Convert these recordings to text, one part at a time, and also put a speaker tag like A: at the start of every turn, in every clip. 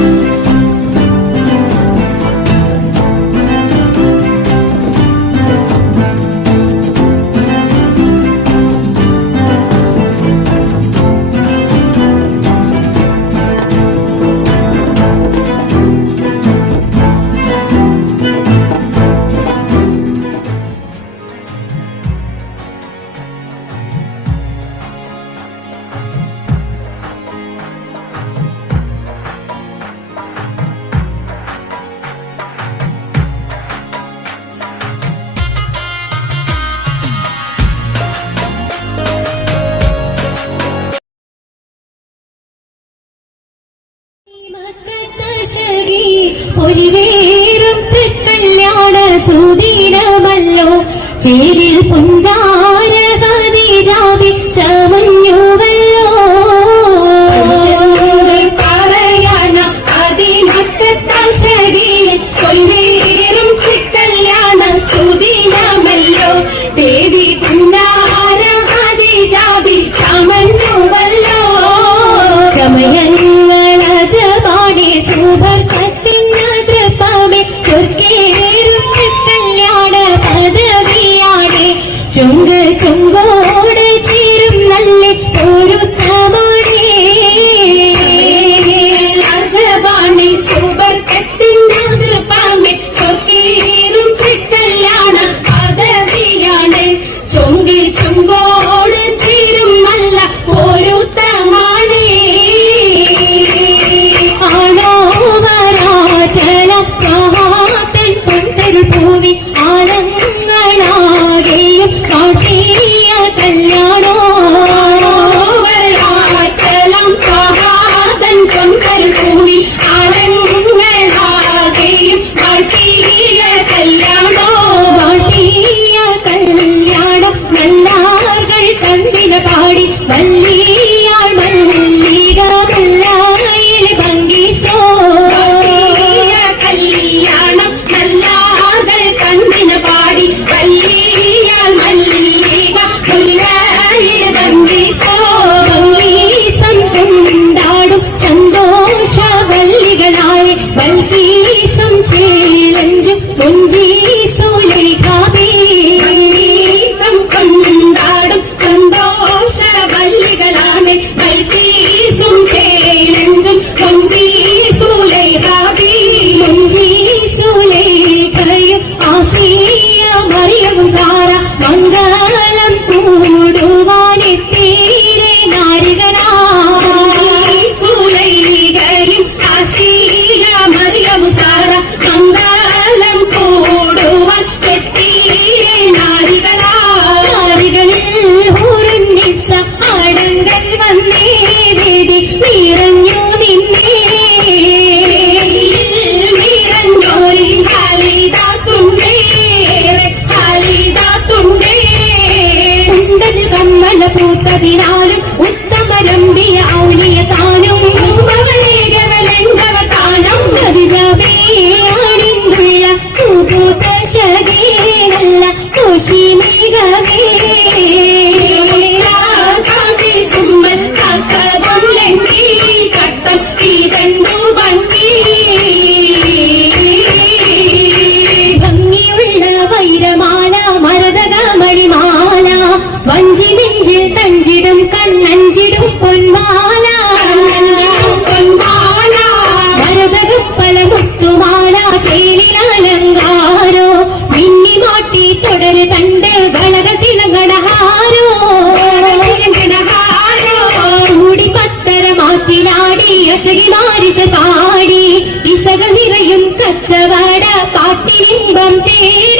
A: Thank you. ഒലിവേറും തൃക്കല്യാണ സുദീനമല്ലോ. ചേരിൽ പൊന്ന Chẳng. പൂത്തതിനാലും മഞ്ചിടും പൊന്മാല
B: പൊന്മാല
A: ഭരതകുപ്പല മുത്തുമാല ചേലിലലങ്കാരോ മിന്നി മാട്ടി തുടര് കണ്ട് വളക തിളങ്ങണഹാരോ. കൂടി പത്തര മാറ്റിലാടി യശകി മാരിശ പാടി. ഇസകൾ നിറയും കച്ചവട പാട്ടിലിംബം തേടി.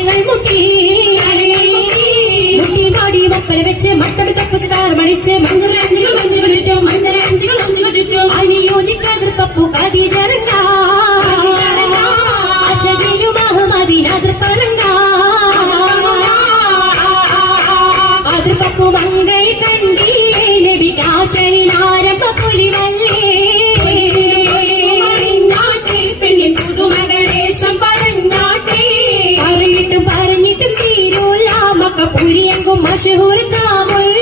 A: മരങ്ങൾ മുട്ടി മുട്ടി മാടി മപ്പര വെച്ച് മട്ടടി കപ്പിച്ച് താർ മണിച്ച് മഞ്ഞൾ मशहूर था कोई